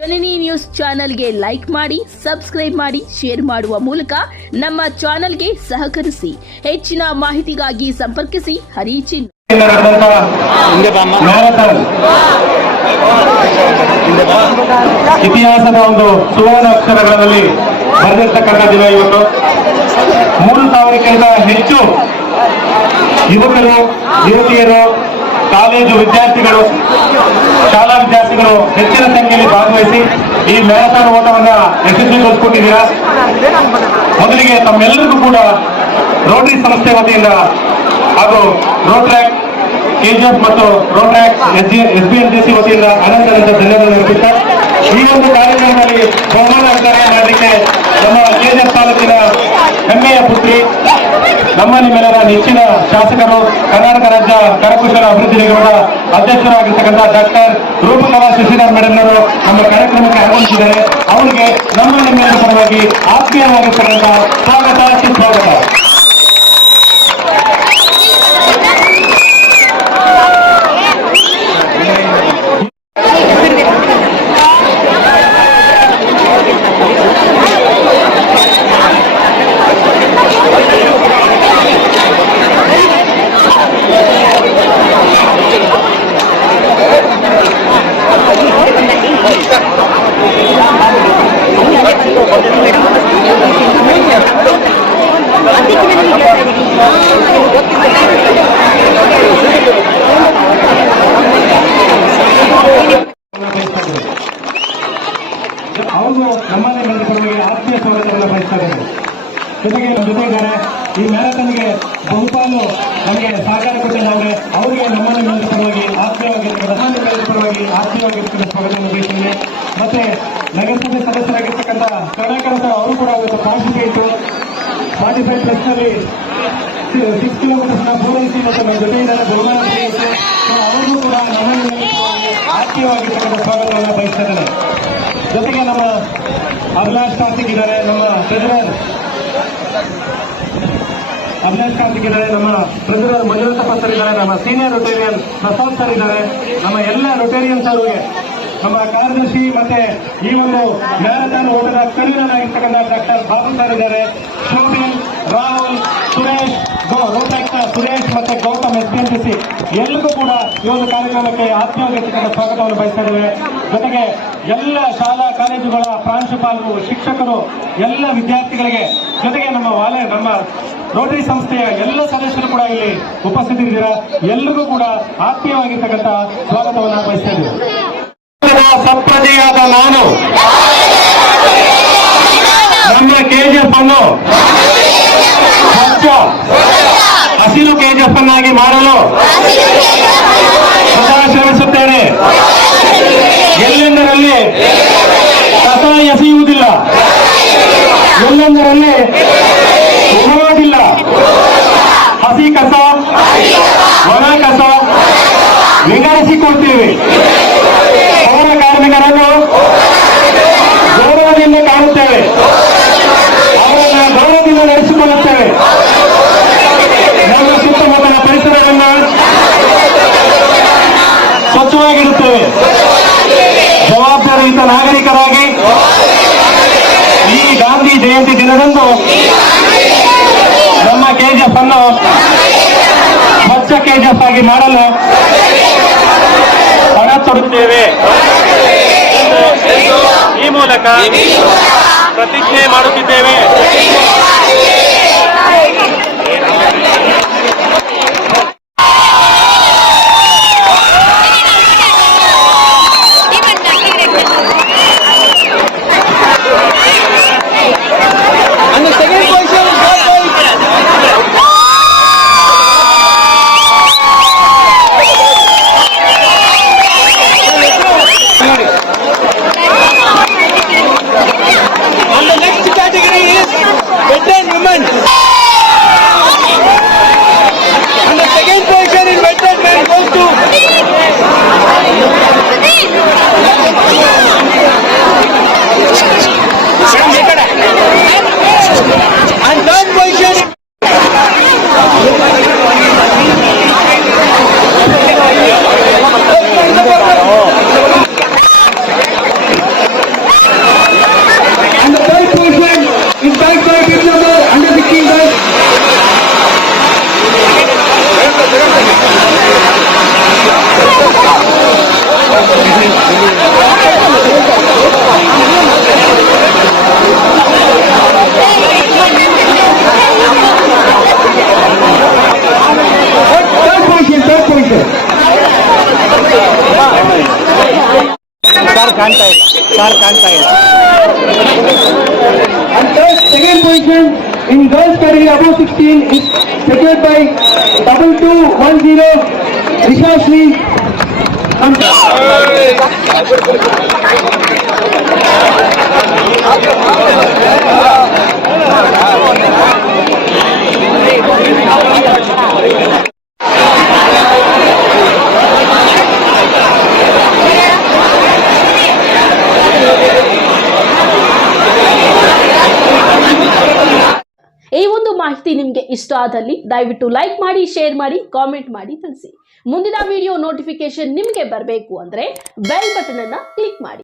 ಜನನಿ news ಚಾನೆಲ್ಗೆ like ಮಾಡಿ, subscribe ಮಾಡಿ, ಶೇರ್ ಮಾಡುವ ಮೂಲಕ ನಮ್ಮ ಚಾನೆಲ್ಗೆ ಸಹಕರಿಸಿ. ಹೆಚ್ಚಿನ ಮಾಹಿತಿಗಾಗಿ ಸಂಪರ್ಕಿಸಿ ಹರಿಚಿನ್. ಇತಿಹಾಸದ ಒಂದು ಸುವರ್ಣ ಅಕ್ಷರಗಳಲ್ಲಿ ಬರೆದಿರ್ತಕ್ಕಂಥ ದಿನ ಇವತ್ತು. 3000ಕ್ಕಿಂತ ಹೆಚ್ಚು ಯುವಕರು, ಯುವತಿಯರು, ಕಾಲೇಜು ವಿದ್ಯಾರ್ಥಿಗಳು, ಶಾಲಾ ವಿದ್ಯಾರ್ಥಿಗಳು ಹೆಚ್ಚಿನ ಸಂಖ್ಯೆಯಲ್ಲಿ ಭಾಗವಹಿಸಿ ಈ ಮ್ಯಾರಥಾನ್ ಓಟವನ್ನ ಯಶಸ್ವಿಗೊಳಿಸಿಕೊಟ್ಟಿದ್ದೀರಾ. ಮೊದಲಿಗೆ ತಮ್ಮೆಲ್ಲರಿಗೂ ಕೂಡ ರೋಟರಿ ಸಂಸ್ಥೆ ವತಿಯಿಂದ ಹಾಗೂ ರೋಟ್ರ್ಯಾಕ್ ಕೆಜಿಎಫ್ ಮತ್ತು ರೋಟ್ರ್ಯಾಕ್ SBNJC ವತಿಯಿಂದ ಅನಂತ ಧನ್ಯವಾದ ಅರ್ಪಿಸುತ್ತಾ ಈ ಒಂದು ಕಾರ್ಯಕ್ರಮದಲ್ಲಿ ಬಹುಮಾನ ವಿತರಣೆ ಮಾಡಲಿಕ್ಕೆ ನಮ್ಮ ಕೆಜಿಎಫ್ ತಾಲೂಕಿನ ಹೆಮ್ಮೆಯ ಪುತ್ರಿ, ನಮ್ಮ ನಿಮ್ಮೆಲ್ಲರ ನೆಚ್ಚಿನ ಶಾಸಕರು, ಕರ್ನಾಟಕ ರಾಜ್ಯ ಕರಕುಶಲ ಅಭಿವೃದ್ಧಿ ನಿಗಮದ ಅಧ್ಯಕ್ಷರಾಗಿರ್ತಕ್ಕಂಥ ಡಾಕ್ಟರ್ ರೂಪಕಲಾ ಶಶಿಧರ್ ಮೇಡಮ್ ಅವರು ನಮ್ಮ ಕಾರ್ಯಕ್ರಮಕ್ಕೆ ಆಗಮಿಸಿದ್ದಾರೆ. ಅವರಿಗೆ ನಮ್ಮ ನಿಮ್ಮೆಲ್ಲರ ಪರವಾಗಿ ಆತ್ಮೀಯವಾಗಿರ್ತಕ್ಕಂಥ ಸ್ವಾಗತ. ಅವರು ನಮ್ಮನ್ನೇ ಬಂದ ಪರವಾಗಿ ಆತ್ಮೀಯ ಸ್ವಾಗತವನ್ನು ಬಯಸ್ತಾರೆ. ಜೊತೆ ಇದ್ದಾರೆ. ಈ ಮ್ಯಾರಥಾನ್ಗೆ ಬಹುಪಾಲು ನಮಗೆ ಸಹಕಾರ ಕೊಟ್ಟಿದ್ದಾರೆ. ಅವರಿಗೆ ನಮ್ಮನ್ನೇ ಬಂದ ಪರವಾಗಿ ಆತ್ಮೀಯವಾಗಿರ್ತಕ್ಕಂಥ ಸ್ವಾಗತವನ್ನು ಬಯಸ್ತೇನೆ. ಮತ್ತೆ ನಗರಸಭೆ ಸದಸ್ಯರಾಗಿರ್ತಕ್ಕಂಥ ಕರ್ನಾಟಕ ಸರ್ ಅವರು ಕೂಡ ಇವತ್ತು ಪಾರ್ಟಿಫೈಡ್ ಪ್ಲಸ್ನಲ್ಲಿ 6 ಕಿಲೋಮೀಟರ್ಸ್ ಪೂರೈಸಿ ಮತ್ತು ನಮ್ಮ ಜೊತೆ ಇದ್ದಾರೆ. ಬಹುಮಾನ ಪಡೆಯುತ್ತೆ. ಅವರಿಗೂ ಕೂಡ ನಮ್ಮನ್ನೇ ಆತ್ಮೀಯವಾಗಿರ್ತಕ್ಕಂಥ ಸ್ವಾಗತವನ್ನು ಬಯಸ್ತಾ ಇದ್ದಾರೆ. ಜೊತೆಗೆ ನಮ್ಮ ಅಭಿಲಾಷ್ ಕಾರ್ತಿಕ್ ಇದ್ದಾರೆ, ನಮ್ಮ ಟ್ರೆಜರರ್ ಮಂಜುನಾಥಪ್ಪ ಸರ್ ಇದ್ದಾರೆ, ನಮ್ಮ ಸೀನಿಯರ್ ರೊಟೇರಿಯನ್ ಪ್ರಸಾದ್ ಸರ್ ಇದ್ದಾರೆ, ನಮ್ಮ ಎಲ್ಲ ರೊಟೇರಿಯನ್ ಸರ್ಗೆ, ನಮ್ಮ ಕಾರ್ಯದರ್ಶಿ ಮತ್ತೆ ಈ ಒಂದು ಮ್ಯಾರಥಾನ್ ಓಟದ ಕನ್ವೀನರ್ ಆಗಿರ್ತಕ್ಕಂಥ ಡಾಕ್ಟರ್ ಬಾಬು ಸರ್ ಇದ್ದಾರೆ, ಶೋಭಿನ್, ರಾಹುಲ್, ಸುರೇಶ್, ಸುರೇಶ್ ಮತ್ತೆ ಗೌತಮ್ SBNJC ಎಲ್ಲರಿಗೂ ಕೂಡ ಈ ಒಂದು ಕಾರ್ಯಕ್ರಮಕ್ಕೆ ಆತ್ಮೀಯವಾಗಿರ್ತಕ್ಕಂಥ ಸ್ವಾಗತವನ್ನು ಬಯಸ್ತಾ ಇದ್ದೇವೆ. ಜೊತೆಗೆ ಎಲ್ಲ ಶಾಲಾ ಕಾಲೇಜುಗಳ ಪ್ರಾಂಶುಪಾಲರು, ಶಿಕ್ಷಕರು, ಎಲ್ಲ ವಿದ್ಯಾರ್ಥಿಗಳಿಗೆ, ಜೊತೆಗೆ ನಮ್ಮ ರೋಟರಿ ಸಂಸ್ಥೆಯ ಎಲ್ಲ ಸದಸ್ಯರು ಕೂಡ ಇಲ್ಲಿ ಉಪಸ್ಥಿತರಿದ್ದೀರಾ. ಎಲ್ಲರಿಗೂ ಕೂಡ ಆತ್ಮೀಯವಾಗಿರ್ತಕ್ಕಂಥ ಸ್ವಾಗತವನ್ನು ಬಯಸ್ತಾ ಇದ್ದೇವೆ. ಸತ್ಪ್ರಜೆಯಾದ ನಾನು ನಮ್ಮ KGF ಅನ್ನು ಸ್ವಚ್ಛ ಹಸಿರು KGF ಅನ್ನಾಗಿ ಮಾಡಲು ಸದಾ ಶ್ರಮಿಸುತ್ತೇನೆ. ಎಲ್ಲೆಂದರಲ್ಲಿ ಕಸ ಎಸೆಯುವುದಿಲ್ಲ, ಎಲ್ಲೆಂದರಲ್ಲಿ ಉಗುಳೋದಿಲ್ಲ. ಹಸಿ ಕಸ, ಒಣ ಕಸ ವಿಂಗಡಿಸಿಕೊಳ್ತೀವಿ. ಪೌರ ಕಾರ್ಮಿಕರನ್ನು ಗೌರವದಿಂದ ಕಾಣುತ್ತೇವೆ, ಅವರನ್ನು ಗೌರವದಿಂದ ನಡೆಸಿಕೊಳ್ಳುತ್ತೇವೆ. ನಮ್ಮ ಸುತ್ತಮುತ್ತಲ ಪರಿಸರವನ್ನು ಸ್ವಚ್ಛವಾಗಿರುತ್ತೇವೆ. ಜವಾಬ್ದಾರಿಯುತ ನಾಗರಿಕರಾಗಿ ಈ ಗಾಂಧಿ ಜಯಂತಿ ದಿನದಂದು ನಮ್ಮ KGF ಅನ್ನು ಸ್ವಚ್ಛ KGF ಆಗಿ ಮಾಡಲು ಪಣ ತೊಡುತ್ತೇವೆ. ಈ ಮೂಲಕ ಪ್ರತಿಜ್ಞೆ ಮಾಡುತ್ತಿದ್ದೇವೆ. And the next category is veteran women. Sir ಕಾಣ್ತಾ ಇಲ್ಲ. And third, second position in girls category above 16 is secured by 2210 Rishashri. ಈ ಒಂದು ಮಾಹಿತಿ ನಿಮಗೆ ಇಷ್ಟ ಆದಲ್ಲಿ ದಯವಿಟ್ಟು ಲೈಕ್ ಮಾಡಿ, ಶೇರ್ ಮಾಡಿ, ಕಾಮೆಂಟ್ ಮಾಡಿ ತಿಳಿಸಿ. ಮುಂದಿನ ವಿಡಿಯೋ ನೋಟಿಫಿಕೇಶನ್ ನಿಮಗೆ ಬರಬೇಕು ಅಂದ್ರೆ ಬೆಲ್ ಬಟನ್ ಅನ್ನ ಕ್ಲಿಕ್ ಮಾಡಿ.